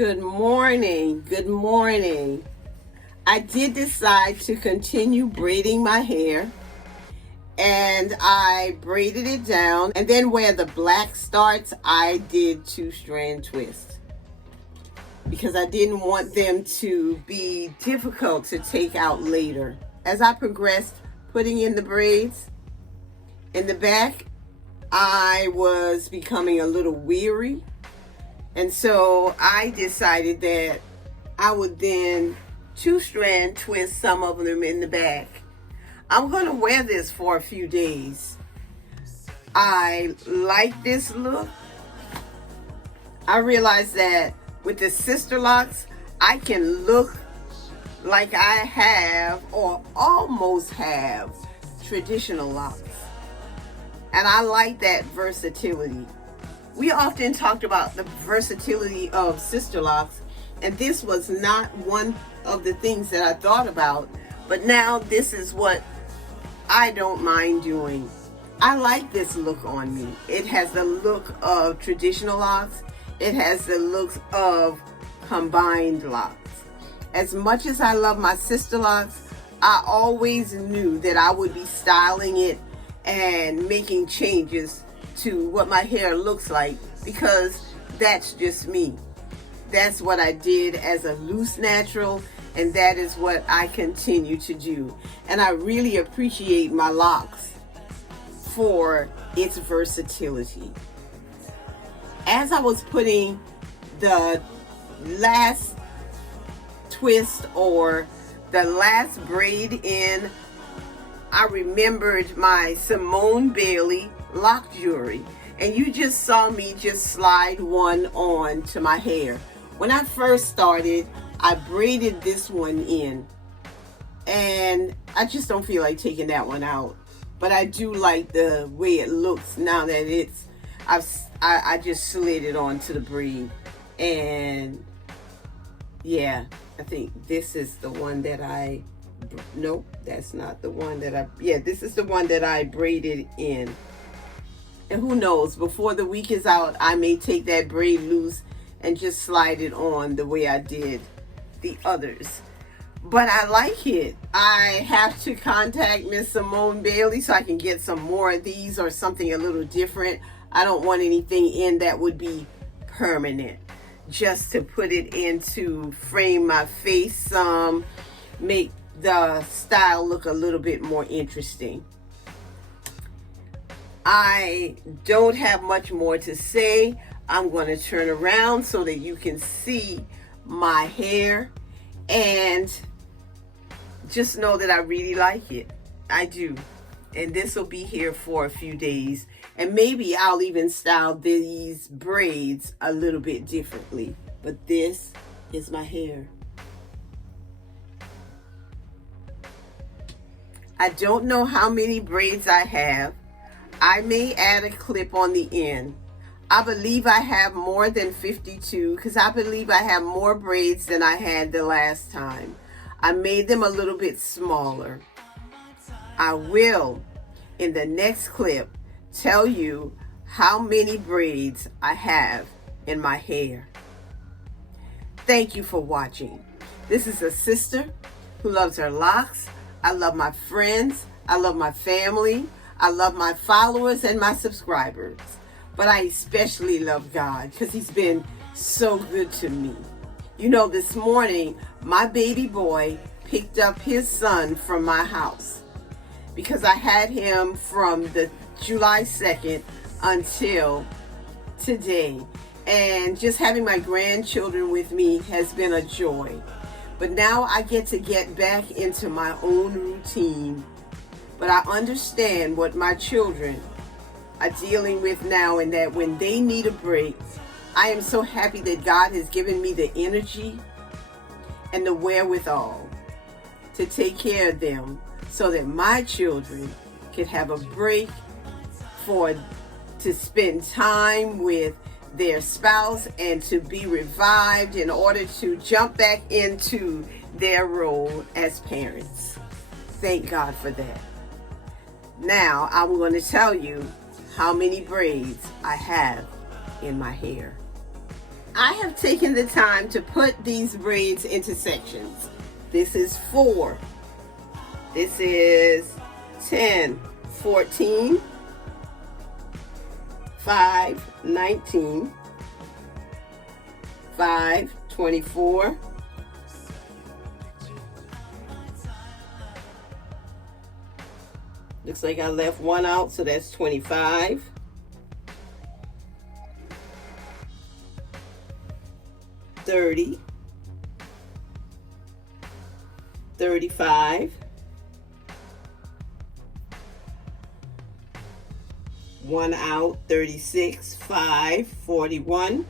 Good morning. Good morning. I did decide to continue braiding my hair, and I braided it down, and then where the black starts, I did 2-strand twists because I didn't want them to be difficult to take out later. As I progressed putting in the braids in the back, I was becoming a little weary. And so I decided that I would then 2-strand twist some of them in the back. I'm going to wear this for a few days. I like this look. I realized that with the Sisterlocks, I can look like I have or almost have traditional locks. And I like that versatility. We often talked about the versatility of Sisterlocks, and this was not one of the things that I thought about, but now this is what I don't mind doing. I like this look on me. It has the look of traditional locks. It has the looks of combined locks. As much as I love my Sisterlocks, I always knew that I would be styling it and making changes to what my hair looks like, because that's just me. That's what I did as a loose natural, and that is what I continue to do. And I really appreciate my locks for its versatility. As I was putting the last twist or the last braid in, I remembered my Simone Bailey lock jewelry, and you just saw me just slide one on to my hair. When I first started, I braided this one in, and I just don't feel like taking that one out, but I do like the way it looks now that it's I just slid it onto the braid. And yeah, I think this is the one that nope, that's not the one that this is the one that I braided in. And who knows, before the week is out, I may take that braid loose and just slide it on the way I did the others. But I like it. I have to contact Miss Simone Bailey so I can get some more of these or something a little different. I don't want anything in that would be permanent. Just to put it in to frame my face some, make the style look a little bit more interesting. I don't have much more to say. I'm going to turn around so that you can see my hair, and just know that I really like it. I do. And this will be here for a few days, and maybe I'll even style these braids a little bit differently. But this is my hair. I don't know how many braids I have. I may add a clip on the end. I believe I have more than 52 because I believe I have more braids than I had the last time. I made them a little bit smaller. I will, in the next clip, tell you how many braids I have in my hair. Thank you for watching. This is a sister who loves her locks. I love my friends. I love my family. I love my followers and my subscribers, but I especially love God because He's been so good to me. You know, this morning, my baby boy picked up his son from my house because I had him from the July 2nd until today. And just having my grandchildren with me has been a joy. But now I get to get back into my own routine. But I understand what my children are dealing with now, and that when they need a break, I am so happy that God has given me the energy and the wherewithal to take care of them so that my children can have a break to spend time with their spouse and to be revived in order to jump back into their role as parents. Thank God for that. Now I'm going to tell you how many braids I have in my hair. I have taken the time to put these braids into sections. This is 4. This is 10, 14, 5, 19, 5, 24, 'Looks like I left one out, so that's 25. 30. 35. One out, 36. 5, 41.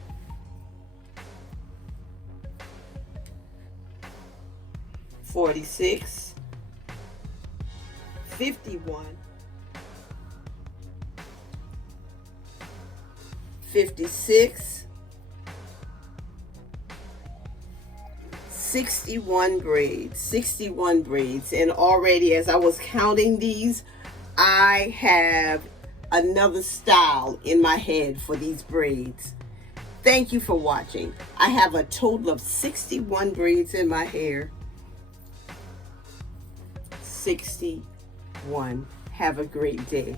46. 51. 56. 61 braids. 61 braids. And already as I was counting these, I have another style in my head for these braids. Thank you for watching. I have a total of 61 braids in my hair. 61. Have a great day.